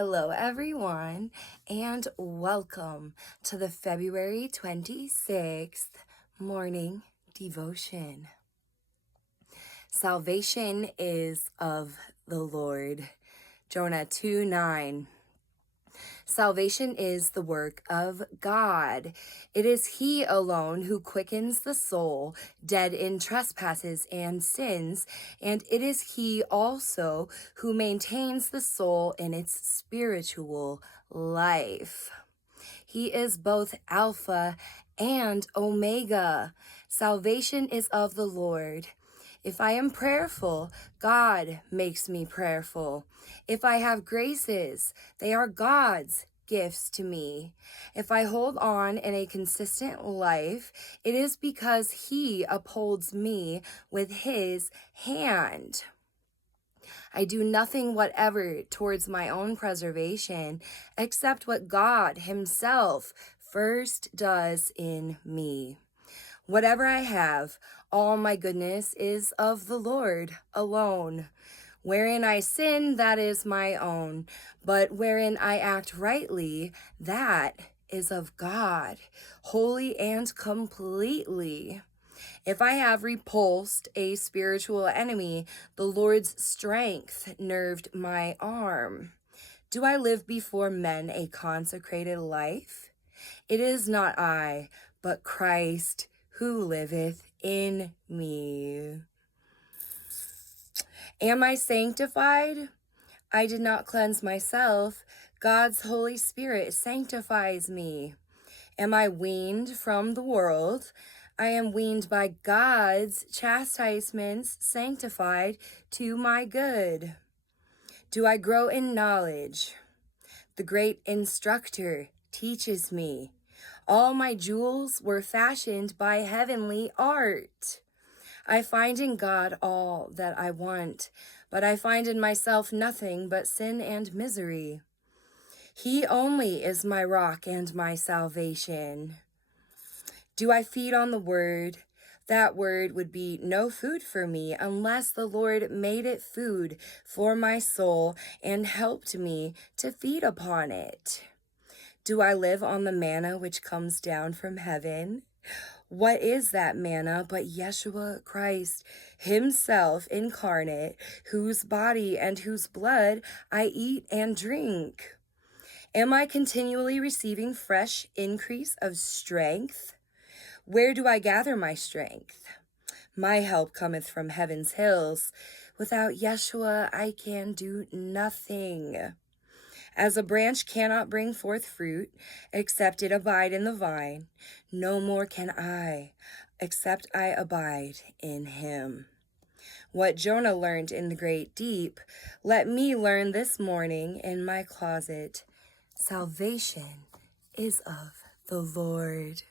Hello, everyone, and welcome to the February 26th morning devotion. Salvation is of the Lord. Jonah 2:9. Salvation is the work of God. It is He alone who quickens the soul, dead in trespasses and sins, and it is He also who maintains the soul in its spiritual life. He is both Alpha and Omega. Salvation is of the Lord. If I am prayerful, God makes me prayerful. If I have graces, they are God's gifts to me. If I hold on in a consistent life, it is because He upholds me with His hand. I do nothing whatever towards my own preservation except what God Himself first does in me. Whatever I have, all my goodness is of the Lord alone. Wherein I sin, that is my own, but wherein I act rightly, that is of God, wholly and completely. If I have repulsed a spiritual enemy, the Lord's strength nerved my arm. Do I live before men a consecrated life? It is not I, but Christ who liveth in me. Am I sanctified? I did not cleanse myself. God's Holy Spirit sanctifies me. Am I weaned from the world? I am weaned by God's chastisements, sanctified to my good. Do I grow in knowledge? The great instructor teaches me. All my jewels were fashioned by heavenly art. I find in God all that I want, but I find in myself nothing but sin and misery. He only is my rock and my salvation. Do I feed on the word? That word would be no food for me unless the Lord made it food for my soul and helped me to feed upon it. Do I live on the manna which comes down from heaven? What is that manna but Yeshua Christ Himself incarnate, whose body and whose blood I eat and drink? Am I continually receiving fresh increase of strength? Where do I gather my strength? My help cometh from heaven's hills. Without Yeshua, I can do nothing. As a branch cannot bring forth fruit, except it abide in the vine, no more can I, except I abide in Him. What Jonah learned in the great deep, let me learn this morning in my closet. Salvation is of the Lord.